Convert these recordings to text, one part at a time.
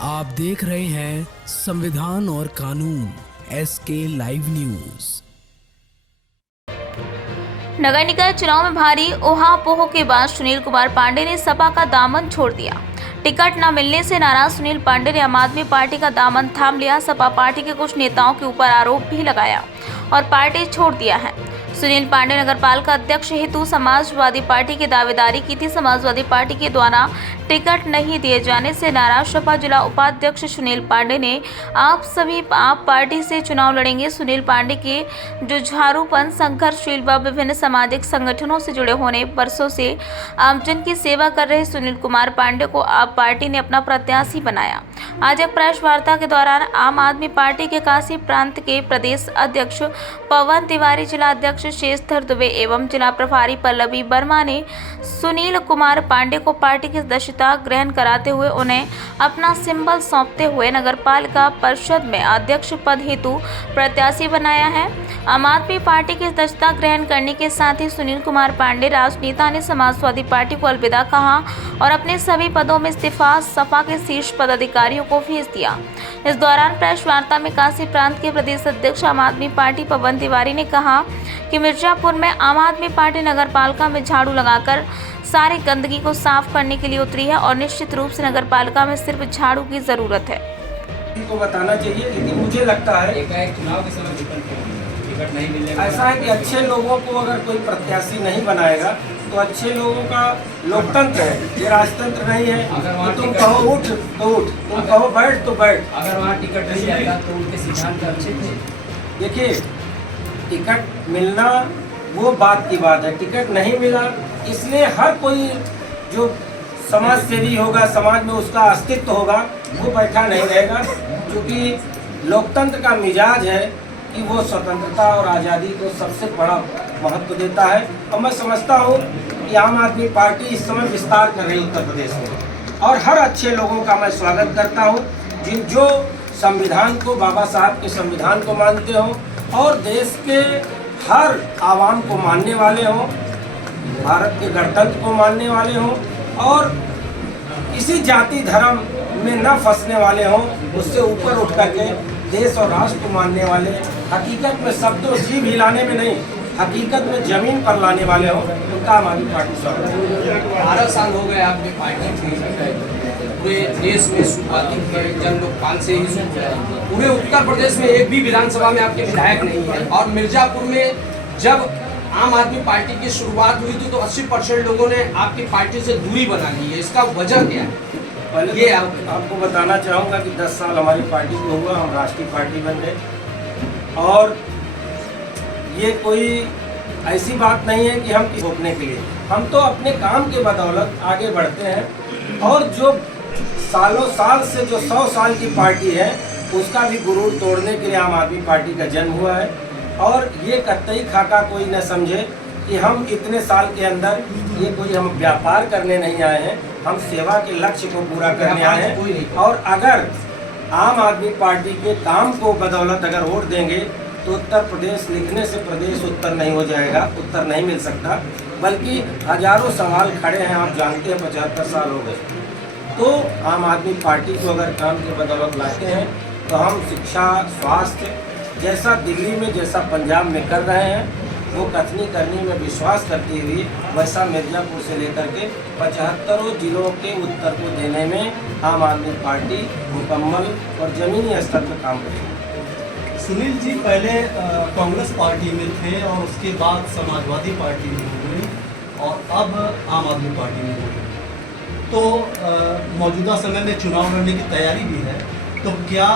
आप देख रहे हैं संविधान और कानून SK लाइव न्यूज। नगर निकाय चुनाव में भारी ओहापोह के बाद सुनील कुमार पांडे ने सपा का दामन छोड़ दिया। टिकट न मिलने से नाराज सुनील पांडे ने आम आदमी पार्टी का दामन थाम लिया। सपा पार्टी के कुछ नेताओं के ऊपर आरोप भी लगाया और पार्टी छोड़ दिया है। सुनील पांडे नगरपालिका अध्यक्ष हेतु समाजवादी पार्टी की दावेदारी की थी। समाजवादी पार्टी के द्वारा टिकट नहीं दिए जाने से नाराज सपा जिला उपाध्यक्ष सुनील पांडे ने आप पार्टी से चुनाव लड़ेंगे। सुनील पांडे के जुझारूपन, संघर्षशील व विभिन्न सामाजिक संगठनों से जुड़े होने, वर्षों से आमजन की सेवा कर रहे सुनील कुमार पांडे को आप पार्टी ने अपना प्रत्याशी बनाया। आज एक प्रेस वार्ता के दौरान आम आदमी पार्टी के काशी प्रांत के प्रदेश अध्यक्ष पवन तिवारी, जिला अध्यक्ष शेषधर दुबे एवं जिला प्रभारी पल्लवी वर्मा ने सुनील कुमार पांडे को पार्टी की सदस्यता ग्रहण कराते हुए उन्हें अपना सिंबल सौंपते हुए नगरपालिका परिषद में अध्यक्ष पद हेतु प्रत्याशी बनाया है। आम आदमी पार्टी की सदस्यता ग्रहण करने के साथ ही सुनील कुमार पांडे राजनेता ने समाजवादी पार्टी को अलविदा कहा और अपने सभी पदों में इस्तीफा सपा के शीर्ष पदाधिकारियों को भेज दिया। इस दौरान प्रेस वार्ता में काशी प्रांत के प्रदेश अध्यक्ष आम आदमी पार्टी पवन तिवारी ने कहा कि मिर्जापुर में आम आदमी पार्टी नगरपालिका में झाड़ू लगाकर सारी गंदगी को साफ करने के लिए उतरी है और निश्चित रूप से नगरपालिका में सिर्फ झाड़ू की जरूरत है। को बताना चाहिए, लेकिन मुझे लगता है चुनाव के समय टिकट नहीं मिलने ऐसा है कि अच्छे लोगों को अगर कोई प्रत्याशी नहीं बनाएगा तो अच्छे लोगों का लोकतंत्र है, ये राजतंत्र नहीं है। तो तुम कहो उठ तो उठ, तुम कहो बैठ तो बैठ। अगर वहाँ टिकट नहीं आएगा तो उनके सिद्धांत अच्छे थे। देखिए, टिकट मिलना वो बात की बात है, टिकट नहीं मिला इसलिए हर कोई जो समाज सेवी होगा, समाज में उसका अस्तित्व होगा, वो बैठा नहीं रहेगा। क्योंकि लोकतंत्र का मिजाज है कि वो स्वतंत्रता और आज़ादी को सबसे बड़ा महत्व देता है। और मैं समझता हूँ कि आम आदमी पार्टी इस समय विस्तार कर रही है उत्तर प्रदेश में, और हर अच्छे लोगों का मैं स्वागत करता हूँ जो संविधान को, बाबा साहब के संविधान को मानते हों और देश के हर आवाम को मानने वाले हों, भारत के गणतंत्र को मानने वाले हों और किसी जाति धर्म में न फंसने वाले हों, उससे ऊपर उठ करके देश और राष्ट्र को मानने वाले, हकीकत में शब्दों जीभ हिलाने में नहीं, हकीकत में जमीन पर लाने वाले हों, उनका आम आदमी पार्टी स्वागत है। 12 साल हो गए आपकी पार्टी थी, पूरे देश में शुरुआती जन लोकपाल से ही शुरू है। पूरे उत्तर प्रदेश में एक भी विधानसभा में आपके विधायक नहीं है और मिर्जापुर में जब आम आदमी पार्टी की शुरुआत हुई थी तो 80% लोगों ने आपकी पार्टी से दूरी बना ली है। इसका वजह क्या है? पहले ये आपको बताना चाहूँगा कि 10 साल हमारी पार्टी को हुआ, हम राष्ट्रीय पार्टी बन गए और ये कोई ऐसी बात नहीं है कि हम रोकने के लिए, हम तो अपने काम के बदौलत आगे बढ़ते हैं। और जो सालों साल से जो 100 साल की पार्टी है उसका भी गुरूर तोड़ने के लिए आम आदमी पार्टी का जन्म हुआ है। और ये कतई खाका कोई न समझे कि हम इतने साल के अंदर ये कोई हम व्यापार करने नहीं आए हैं, हम सेवा के लक्ष्य को पूरा करने आए हैं। और अगर आम आदमी पार्टी के काम को बदौलत अगर वोट देंगे तो उत्तर प्रदेश लिखने से प्रदेश उत्तर नहीं हो जाएगा, उत्तर नहीं मिल सकता, बल्कि हजारों सवाल खड़े हैं। आप जानते हैं 75 साल हो गए, तो आम आदमी पार्टी को अगर काम के बदौलत लाते हैं तो हम शिक्षा, स्वास्थ्य जैसा दिल्ली में, जैसा पंजाब में कर रहे हैं, वो कथनी करनी में विश्वास करती हुई वैसा मिर्जापुर से लेकर के 75 जिलों के उत्तर को देने में आम आदमी पार्टी मुकम्मल और ज़मीनी स्तर पर काम करेगी। सुनील जी पहले कांग्रेस पार्टी में थे और उसके बाद समाजवादी पार्टी में हुए और अब आम आदमी पार्टी में हुए, तो मौजूदा समय में चुनाव लड़ने की तैयारी भी है। तो क्या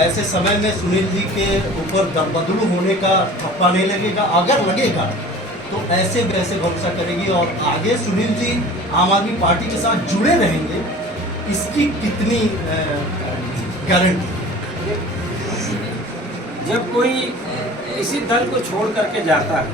ऐसे समय में सुनील जी के ऊपर बदलू होने का ठप्पा नहीं लगेगा? अगर लगेगा तो ऐसे वैसे भरोसा करेगी और आगे सुनील जी आम आदमी पार्टी के साथ जुड़े रहेंगे, इसकी कितनी गारंटी? जब कोई किसी दल को छोड़ करके जाता है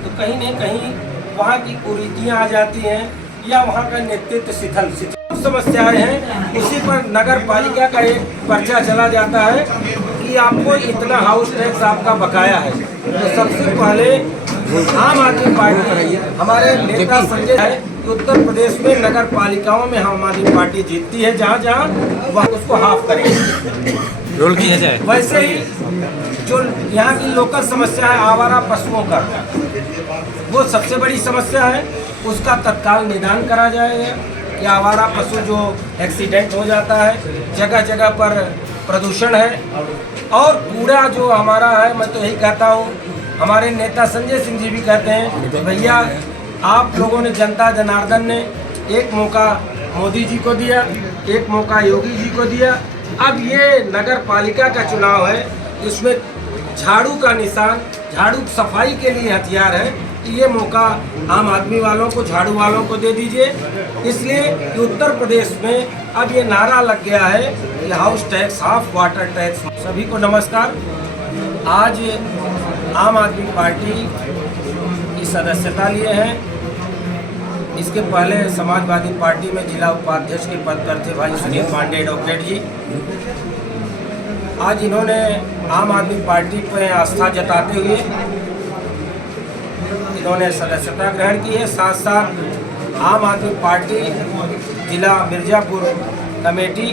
तो कहीं न कहीं वहाँ की कुरीतियाँ आ जाती हैं या वहाँ का नेतृत्व शिथिल समस्याएं हैं। उसी पर नगर पालिका का एक पर्चा चला जाता है कि आपको इतना हाउस टैक्स आपका बकाया है। तो सबसे पहले आम आदमी पार्टी हमारे नेता संजय है कि उत्तर प्रदेश में नगर पालिकाओं में आम आदमी पार्टी जीतती है, जहाँ जहाँ वह उसको हाफ करेगी। रोल किया जाए। वैसे ही जो यहाँ की लोकल समस्या है आवारा पशुओं का, वो सबसे बड़ी समस्या है, उसका तत्काल निदान करा जाएगा कि आवारा पशु जो एक्सीडेंट हो जाता है, जगह जगह पर प्रदूषण है और कूड़ा जो हमारा है। मैं तो यही कहता हूँ, हमारे नेता संजय सिंह जी भी कहते हैं कि भैया आप लोगों ने, जनता जनार्दन ने एक मौका मोदी जी को दिया, एक मौका योगी जी को दिया, अब ये नगर पालिका का चुनाव है, इसमें झाड़ू का निशान, झाड़ू सफाई के लिए हथियार है कि ये मौका आम आदमी वालों को, झाड़ू वालों को दे दीजिए। इसलिए कि उत्तर प्रदेश में अब ये नारा लग गया है कि house tax half, water tax. सभी को नमस्कार। आज आम आदमी पार्टी की सदस्यता लिए हैं। इसके पहले समाजवादी पार्टी में जिला उपाध्यक्ष के पद पर थे भाई सुनील पांडे डॉक्टर जी। आज इन्होंने आम आदमी पार्टी पर आस्था जताते हुए इन्होंने सदस्यता ग्रहण की है। साथ साथ आम आदमी पार्टी जिला मिर्ज़ापुर कमेटी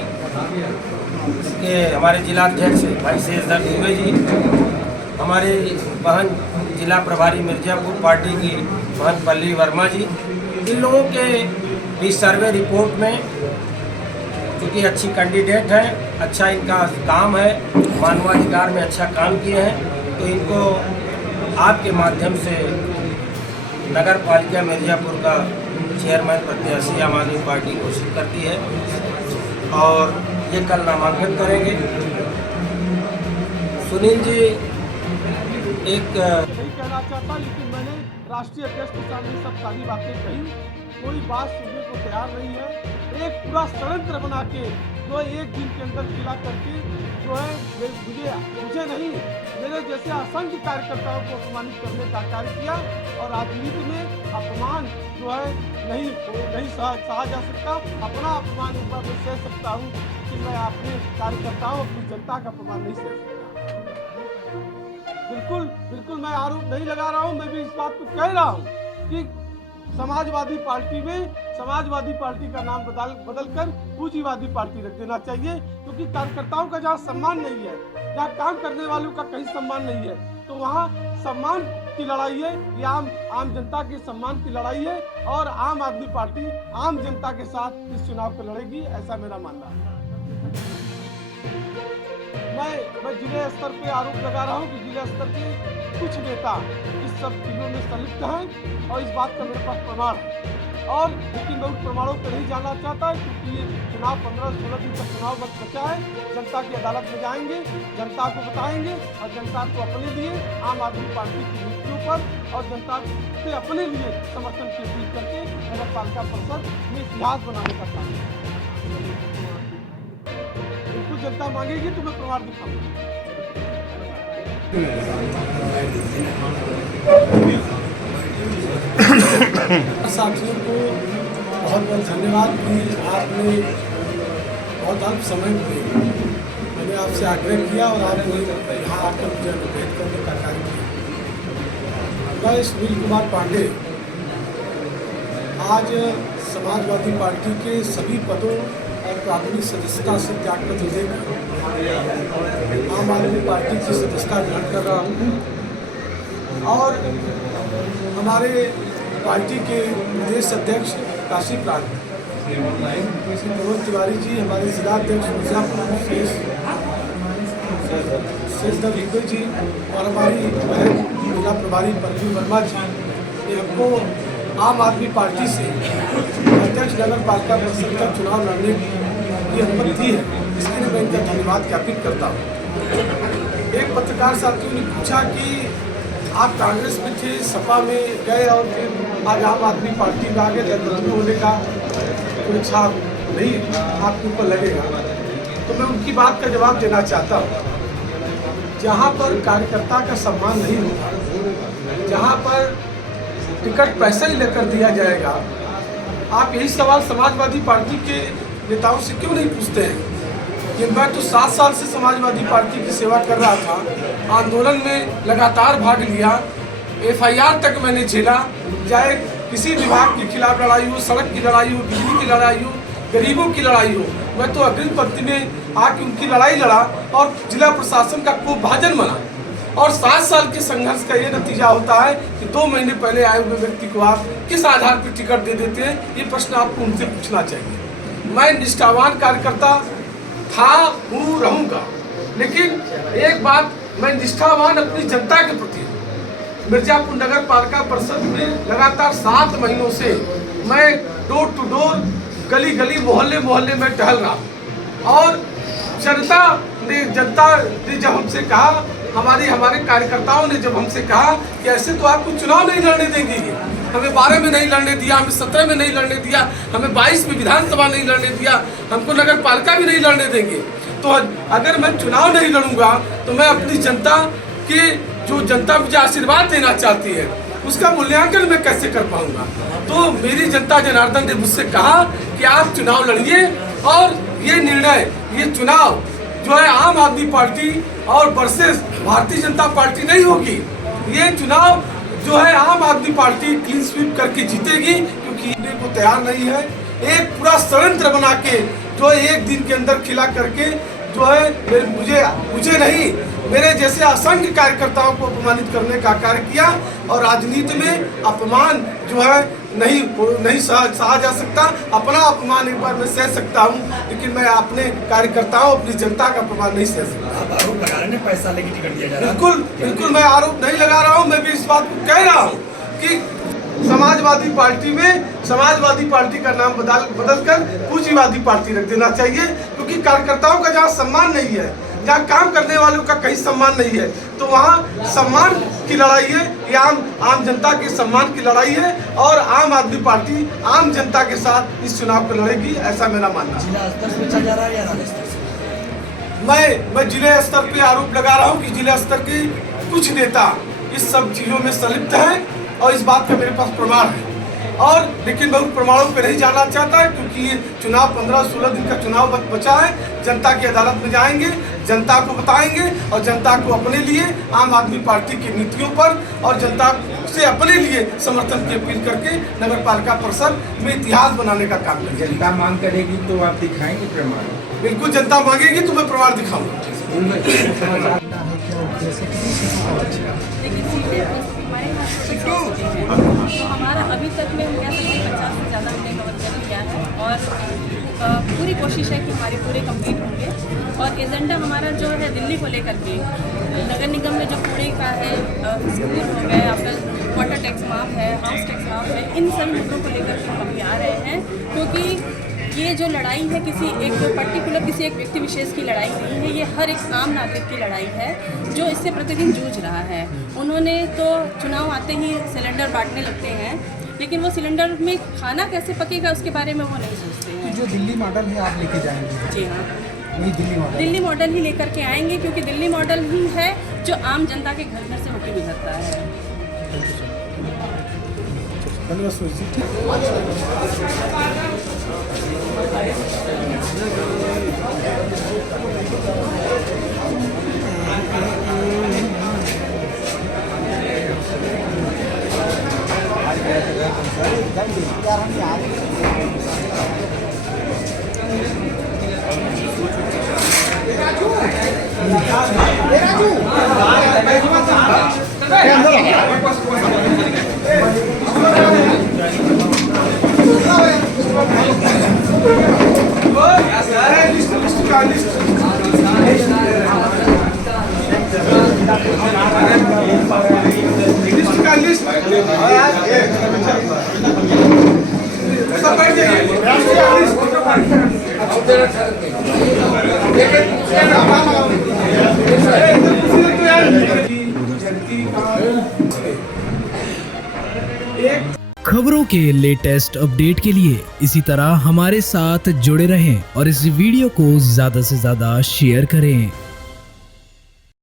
के हमारे जिलाध्यक्ष भाई शेषधर दुबे जी, हमारे बहन जिला प्रभारी मिर्ज़ापुर पार्टी की बहन पल्ली वर्मा जी, इन लोगों के भी सर्वे रिपोर्ट में, क्योंकि अच्छी कैंडिडेट हैं, अच्छा इनका काम है, मानवाधिकार में अच्छा काम किए हैं, तो इनको आपके माध्यम से नगर पालिका मिर्ज़ापुर का चेयरमैन प्रत्याशी आम आदमी पार्टी घोषित करती है और ये कल नामांकन करेंगे। सुनील जी एक नहीं कहना चाहता, लेकिन मैंने राष्ट्रीय अध्यक्ष के सामने सब सारी बातें कही, कोई बात सुनने को तैयार नहीं है। एक पूरा षड्यंत्र बना के जो एक दिन के अंदर खिला करके जो है मुझे नहीं, मेरे जैसे असंख्य कार्यकर्ताओं को अपमानित करने का कार्य किया और राजनीति में अपमान जो है नहीं सहा जा सकता। अपना अपमान एक बार मैं सह सकता हूँ कि मैं अपने कार्यकर्ताओं, अपनी जनता का अपमान नहीं सह सकता। बिल्कुल मैं आरोप नहीं लगा रहा हूँ, मैं भी इस बात को कह रहा हूँ कि समाजवादी पार्टी में समाजवादी पार्टी का नाम बदल कर पूंजीवादी पार्टी रख देना चाहिए, क्योंकि कार्यकर्ताओं का जहाँ सम्मान नहीं है, जहाँ काम करने वालों का कहीं सम्मान नहीं है, तो वहाँ सम्मान की लड़ाई है, ये आम जनता के सम्मान की लड़ाई है और आम आदमी पार्टी आम जनता के साथ इस चुनाव को लड़ेगी, ऐसा मेरा मानना है। मैं जिले स्तर पे आरोप लगा रहा हूँ कि जिला स्तर के कुछ नेता इस सब चीज़ों में संलिप्त हैं और इस बात का मेरे पास प्रमाण है, और लेकिन मैं उन प्रमाणों पर नहीं जाना चाहता, क्योंकि ये चुनाव 15-16 दिन तक चुनाव वक्त बचा है। जनता की अदालत में जाएंगे, जनता को बताएंगे और जनता को अपने लिए आम आदमी पार्टी की नीतियों पर और जनता से अपने लिए समर्थन की अपील करके नगर पालिका परिषद में इतिहास बनाने का काम है। बिल्कुल जनता मांगेगी तो मैं प्रमाण दिखाऊंगा। साथियों को बहुत बहुत धन्यवाद कि आपने बहुत अल्प समय में मैंने आपसे आग्रह किया और आपने यहाँ आकर मुझे अनुरोध करने का कार्य किया। मैं सुनील कुमार पांडे आज समाजवादी पार्टी के सभी पदों और प्राथमिक सदस्यता से त्याग पत्र देकर आम आदमी पार्टी की सदस्यता ग्रहण कर रहा हूँ और हमारे पार्टी के प्रदेश अध्यक्ष काशी प्रांत श्री मनोज तिवारी जी, हमारे जिलाध्यक्ष मिर्ज़ापुर शेषधर दुबे जी और हमारी जिला प्रभारी पल्ली वर्मा जी ने हमको आम आदमी पार्टी से अध्यक्ष नगर पालिका परिषद का चुनाव लड़ने की अनुमति दी है, इसके लिए मैं इनका धन्यवाद ज्ञापित करता हूँ। एक पत्रकार साथियों ने पूछा कि आप कांग्रेस में थे, सपा में गए और फिर आज आम आदमी पार्टी में आगे दलबदल होने का कोई छाप नहीं आपके ऊपर लगेगा, तो मैं उनकी बात का जवाब देना चाहता हूँ। जहाँ पर कार्यकर्ता का सम्मान नहीं होगा, जहाँ पर टिकट पैसा ही लेकर दिया जाएगा, आप यही सवाल समाजवादी पार्टी के नेताओं से क्यों नहीं पूछते हैं कि मैं तो 7 साल से समाजवादी पार्टी की सेवा कर रहा था, आंदोलन में लगातार भाग लिया, FIR तक मैंने झेला, चाहे किसी विभाग के खिलाफ लड़ाई हो, सड़क की लड़ाई हो, बिजली की लड़ाई हो, गरीबों की लड़ाई हो, मैं तो अग्रिम पंक्ति में आके उनकी लड़ाई लड़ा और जिला प्रशासन का खूब भाजन बना। और 7 साल के संघर्ष का ये नतीजा होता है कि 2 महीने पहले आए हुए व्यक्ति को आप किस आधार पर टिकट दे देते हैं, ये प्रश्न आपको उनसे पूछना चाहिए। मैं निष्ठावान कार्यकर्ता था, हूँ, रहूँगा, लेकिन एक बात, मैं निष्ठावान अपनी जनता के प्रति हूँ। मिर्जापुर नगर पालिका परिषद में लगातार 7 महीनों से मैं डोर टू डोर, गली गली, मोहल्ले मोहल्ले में टहल रहा हूँ और जनता ने जब हमसे कहा, हमारे कार्यकर्ताओं ने जब हमसे कहा कि ऐसे तो आपको चुनाव नहीं लड़ने देंगे, हमें 12 में नहीं लड़ने दिया, हमें 17 में नहीं लड़ने दिया, हमें 22 में विधानसभा नहीं लड़ने दिया, हमको नगर पालिका भी नहीं लड़ने देंगे, तो अगर मैं चुनाव नहीं लड़ूंगा तो मैं अपनी जनता के, जो जनता मुझे आशीर्वाद देना चाहती है, उसका मूल्यांकन मैं कैसे कर पाऊंगा। तो मेरी जनता जनार्दन ने मुझसे कहा कि आप चुनाव लड़िए और ये निर्णय, ये चुनाव जो है आम आदमी पार्टी और वर्सेस भारतीय जनता पार्टी नहीं होगी, ये चुनाव जो है आम आदमी पार्टी क्लीन स्वीप करके जीतेगी, क्योंकि इन्हें को तैयार नहीं है। एक पूरा षड्यंत्र बना के जो एक दिन के अंदर खिला करके जो है मुझे नहीं, मेरे जैसे असंख्य कार्यकर्ताओं को अपमानित करने का कार्य किया। और राजनीति में अपमान जो है नहीं सहा जा सकता। अपना अपमान एक बार मैं सह सकता हूँ, लेकिन मैं अपने कार्यकर्ताओं, अपनी जनता का अपमान नहीं सह सकता। आरोप लगा रहे हैं पैसा लेके टिकट दिया जा रहा है। बिल्कुल मैं आरोप नहीं लगा रहा हूँ, मैं भी इस बात को कह रहा हूँ कि समाजवादी पार्टी में समाजवादी पार्टी का नाम बदलकर पूंजीवादी पार्टी रख देना चाहिए, क्योंकि कार्यकर्ताओं का जहाँ सम्मान नहीं है, जहाँ काम करने वालों का कहीं सम्मान नहीं है, तो वहाँ सम्मान की लड़ाई है, ये आम जनता के सम्मान की लड़ाई है। और आम आदमी पार्टी आम जनता के साथ इस चुनाव को लड़ेगी, ऐसा मेरा मानना है। जिला स्तर से चल जा रहा है या राज्य स्तर से? मैं जिले स्तर पे आरोप लगा रहा हूँ कि जिला स्तर के कुछ नेता इस सब चीज़ों में संलिप्त हैं और इस बात का मेरे पास प्रमाण है। और लेकिन मैं उन प्रमाणों पर नहीं जाना चाहता, क्योंकि ये चुनाव 15-16 दिन का चुनाव बचा है। जनता की अदालत में जाएंगे, जनता को बताएंगे और जनता को अपने लिए आम आदमी पार्टी की नीतियों पर और जनता से अपने लिए समर्थन की अपील करके नगर पालिका परिषद में इतिहास बनाने का काम करेंगे। जनता मांग करेगी तो आप दिखाएंगे प्रमाण? बिल्कुल, जनता मांगेगी तो मैं प्रमाण दिखाऊंगा। तो हमारा अभी तक में कह सकते हैं 50 से ज़्यादा हमने कवर कर लिया है और पूरी कोशिश है कि हमारे पूरे कंप्लीट होंगे। और एजेंडा हमारा जो है दिल्ली को लेकर के, नगर निगम में जो कूड़े का है, स्कूल हो गए, आपका वाटर टैक्स माफ है, हाउस टैक्स माफ है, इन सभी मुद्दों को लेकर के हम आ रहे हैं, क्योंकि ये जो लड़ाई है किसी एक पर्टिकुलर किसी एक व्यक्ति विशेष की लड़ाई नहीं है, ये हर एक आम नागरिक की लड़ाई है जो इससे प्रतिदिन जूझ रहा है। उन्होंने तो चुनाव आते ही सिलेंडर बांटने लगते हैं, लेकिन वो सिलेंडर में खाना कैसे पकेगा उसके बारे में वो नहीं सोचते हैं। जो दिल्ली मॉडल है आप लेके जाएंगे? जी हाँ, दिल्ली मॉडल ही लेकर के आएंगे, क्योंकि दिल्ली मॉडल ही है जो आम जनता के घर घर से होकर गुजरता है। खबरों के लेटेस्ट अपडेट के लिए इसी तरह हमारे साथ जुड़े रहें और इस वीडियो को ज्यादा से ज्यादा शेयर करें।